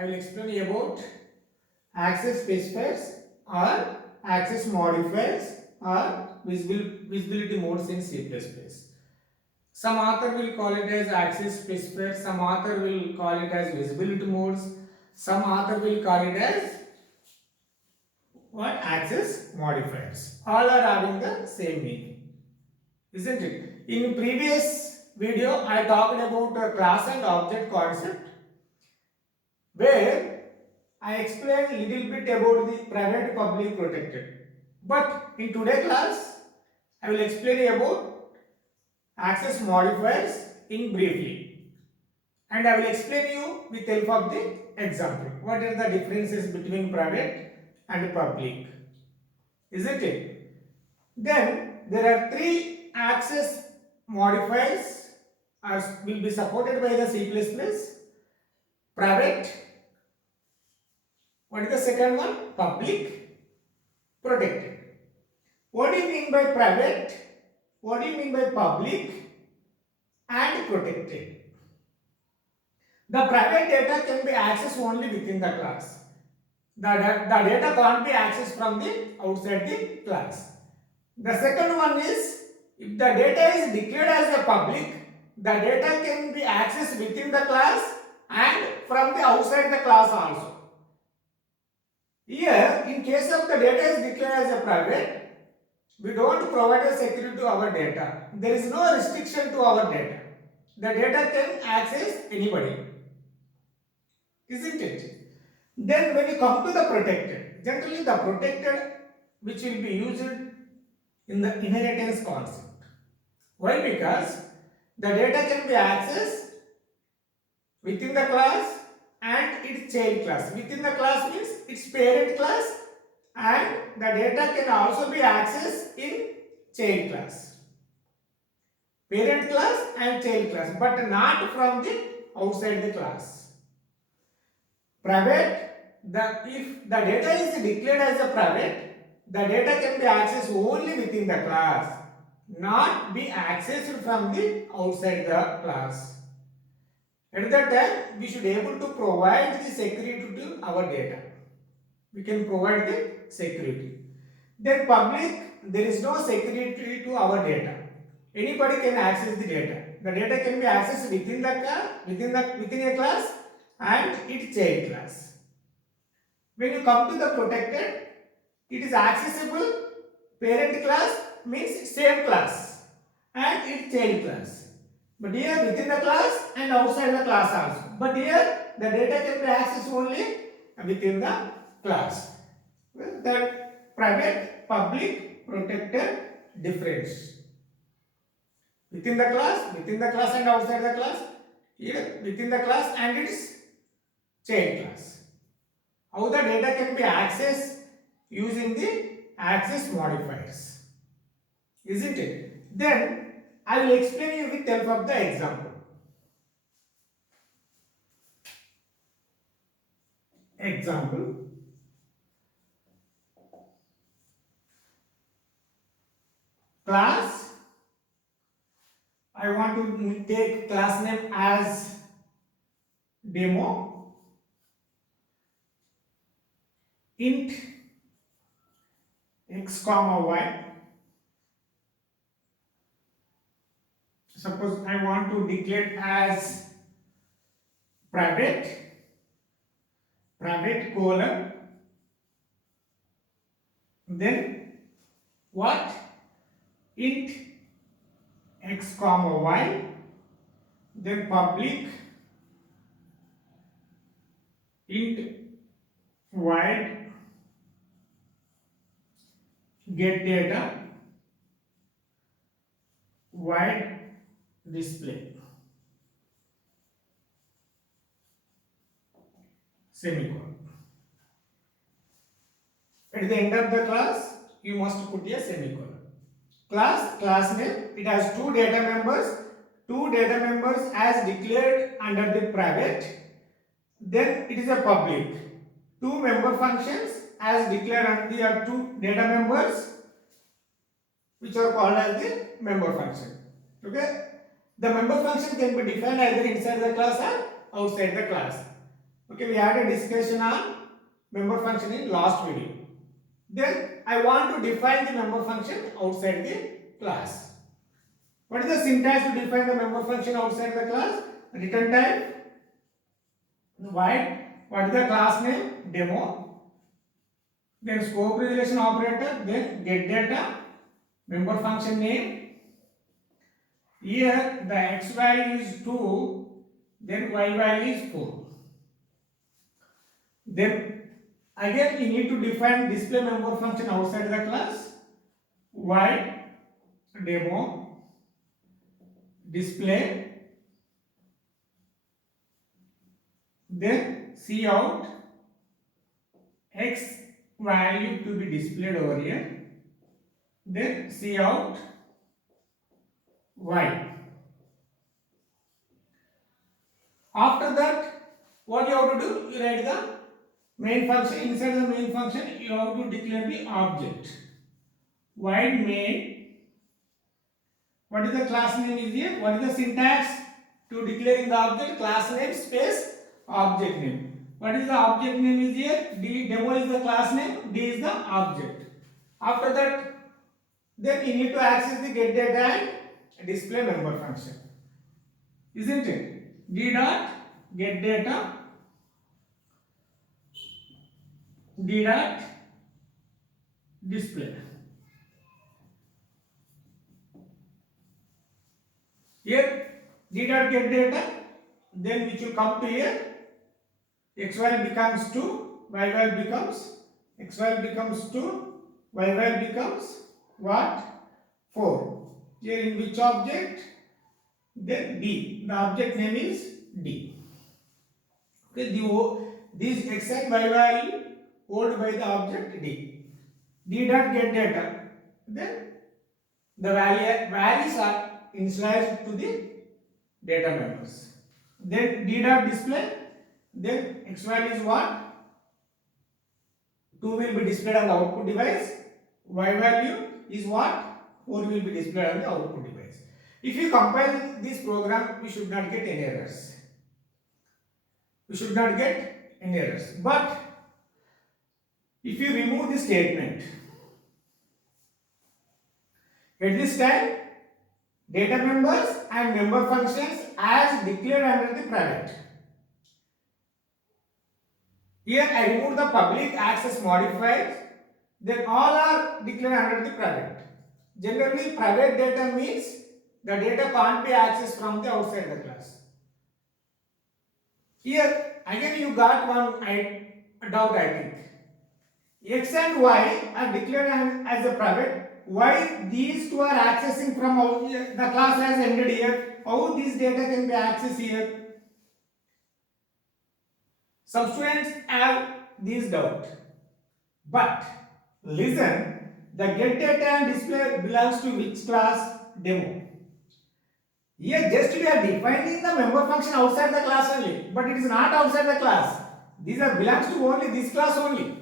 I will explain about access specifiers or access modifiers or visibility modes in C++. Some author will call it as access specifiers, some author will call it as visibility modes, some author will call it as what? Access modifiers. All are having the same meaning, isn't it? In previous video, I talked about a class and object concept where I explained a little bit about the private, public, protected. But in today's class, I will explain about access modifiers in briefly, and I will explain you with help of the example. What are the differences between private and public? Isn't it? Then there are three access modifiers as will be supported by the C++. Private. What is the second one? Public. Protected. What do you mean by private? What do you mean by public and protected? The private data can be accessed only within the class. The data can't be accessed from the outside the class. The second one is, if the data is declared as a public, the data can be accessed within the class and from the outside the class also. Here, in case of the data is declared as a private, we don't provide a security to our data. There is no restriction to our data. The data can access anybody, isn't it? Then when you come to the protected, generally the protected which will be used in the inheritance concept. Why? Because the data can be accessed within the class and its child class. Within the class means its parent class, and the data can also be accessed in child class. Parent class and child class, but not from the outside the class. Private, if the data is declared as a private, the data can be accessed only within the class, not be accessed from the outside the class. At that time, we should be able to provide the security to our data. We can provide the security. Then public, there is no security to our data. Anybody can access the data. The data can be accessed within a class and its child class. When you come to the protected, it is accessible. Parent class means same class and its child class. But here within the class and outside the class also. But here the data can be accessed only within the class. Well, that private, public, protected difference. Within the class and outside the class. Here within the class and its child class. How the data can be accessed using the access modifiers. Isn't it? Then I will explain you with help of the example. Example. Class. I want to take class name as demo. Int x comma y. Suppose I want to declare as private colon, then what? Int x comma y, then public int void get data void display semicolon. At the end of the class, you must put a semicolon. Class name, it has two data members as declared under the private. Then it is a public. Two member functions as declared under the two data members, which are called as the member function. Okay. The member function can be defined either inside the class or outside the class. Okay, we had a discussion on member function in last video. Then I want to define the member function outside the class. What is the syntax to define the member function outside the class? Return type, void. What is the class name? Demo. Then scope resolution operator. Then get data. Member function name. Here the x value is 2. Then y value is 4. Then again you need to define display member function outside the class. Void demo display, then cout x value to be displayed over here, then cout y. After that, what you have to do? You write the main function. Inside the main function, you have to declare the object. Void main. What is the class name is here? What is the syntax to declaring the object? Class name space object name. What is the object name is here? D, demo is the class name, D is the object. After that, then you need to access the get data and display member function. Isn't it? D dot get data, D dot display. Here d dot get data, then which will come to here, x value becomes 2, y value becomes, x value becomes 2, y value becomes what? 4. Here in which object? Then D. The object name is D. Okay, this x and y value hold by the object D. D dot get data. Then the values are initialized to the data members. Then D dot display, then x value is what? 2 will be displayed on the output device. Y value is what? 4 will be displayed on the output device. If you compile this program, we should not get any errors. We should not get any errors. But if you remove this statement, at this time, data members and member functions as declared under the private. Here I remove the public access modifiers, then all are declared under the private. Generally, private data means the data can't be accessed from the outside the class. Here again you got one doubt, I think. X and Y are declared as a private. Why these two are accessing from the class has ended here? How this data can be accessed here? Some students have this doubt. But listen, the get data and display belongs to which class? Demo. Here just we are defining the member function outside the class only, but it is not outside the class. These are belongs to only this class only.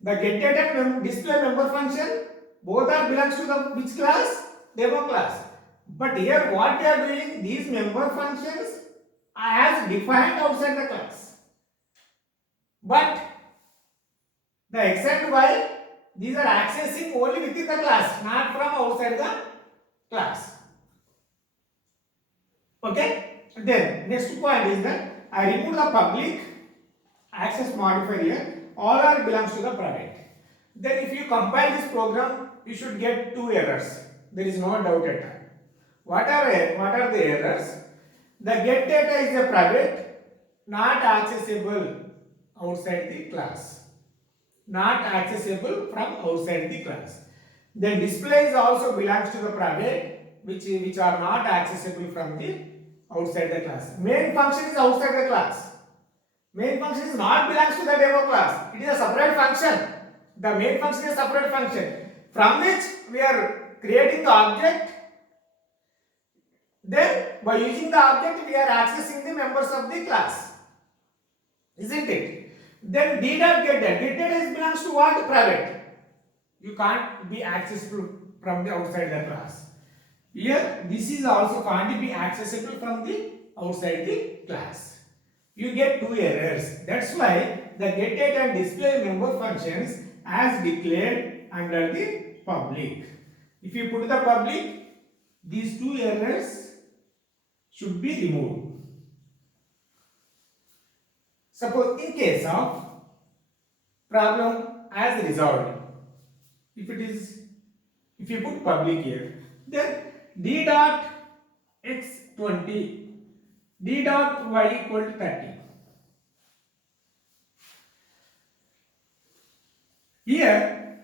The get data and display member function both are belongs to the which class? Demo class. But here what we are doing, these member functions are as defined outside the class. But the x and y, these are accessing only within the class, not from outside the class. Okay? Then next point is that I remove the public access modifier here. All are belongs to the private. Then if you compile this program, you should get 2 errors. There is no doubt at all. What are the errors? The get data is a private, not accessible outside the class. Not accessible from outside the class. Then display is also belongs to the private, which are not accessible from the outside the class. Main function is outside the class. Main function is not belongs to the demo class. It is a separate function. The main function is a separate function from which we are creating the object. Then by using the object we are accessing the members of the class. Isn't it? Then d dot get data. Get data belongs to what? Private. You can't be accessible from the outside the class. Here this is also can't be accessible from the outside the class. you get two errors. That's why the getData and displayMember functions as declared under the public. If you put the public, these two errors should be removed. Suppose in case of problem as resolved, if you put public here, then d dot x 20, d dot y equal to 30. Here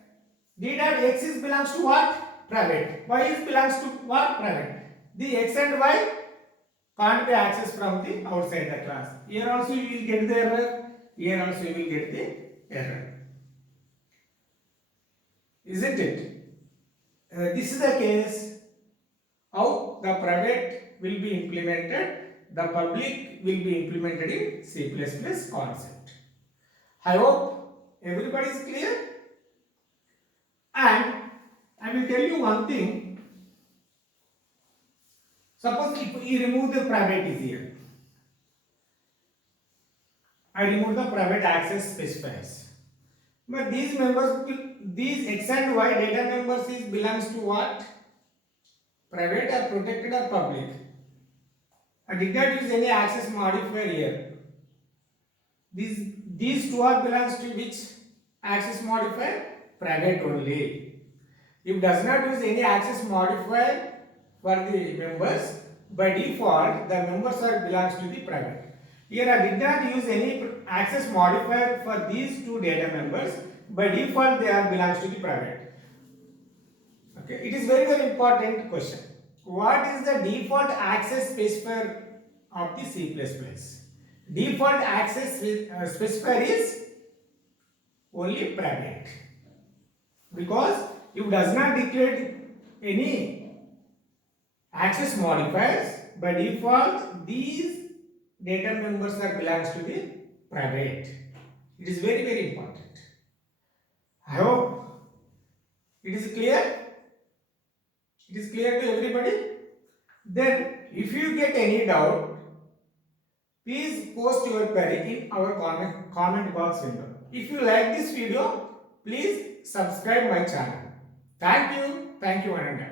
d dot x is belongs to what? Private. Y is belongs to what? Private. The x and y can't be accessed from the outside the class. Here also you will get the error. Here also you will get the error. Isn't it? This is the case how the private will be implemented, the public will be implemented in C++ concept. I hope everybody is clear. And I will tell you one thing. Suppose if we remove the private is here. I remove the private access specifiers. But these members, these x and y data members is belongs to what? Private or protected or public. I did not use any access modifier here. These two are belongs to which access modifier? Private only. If does not use any access modifier for the members, by default the members are belongs to the private. Here I did not use any access modifier for these two data members. By default they are belongs to the private. Okay, it is very important question. What is the default access specifier of the C++? Default access specifier is only private, because if does not declare any access modifiers, by default these data members are belongs to the private. It is very important. I hope it is clear. It is clear to everybody. Then if you get any doubt, please post your query in our comment box window. If you like this video, please subscribe my channel. Thank you one and all.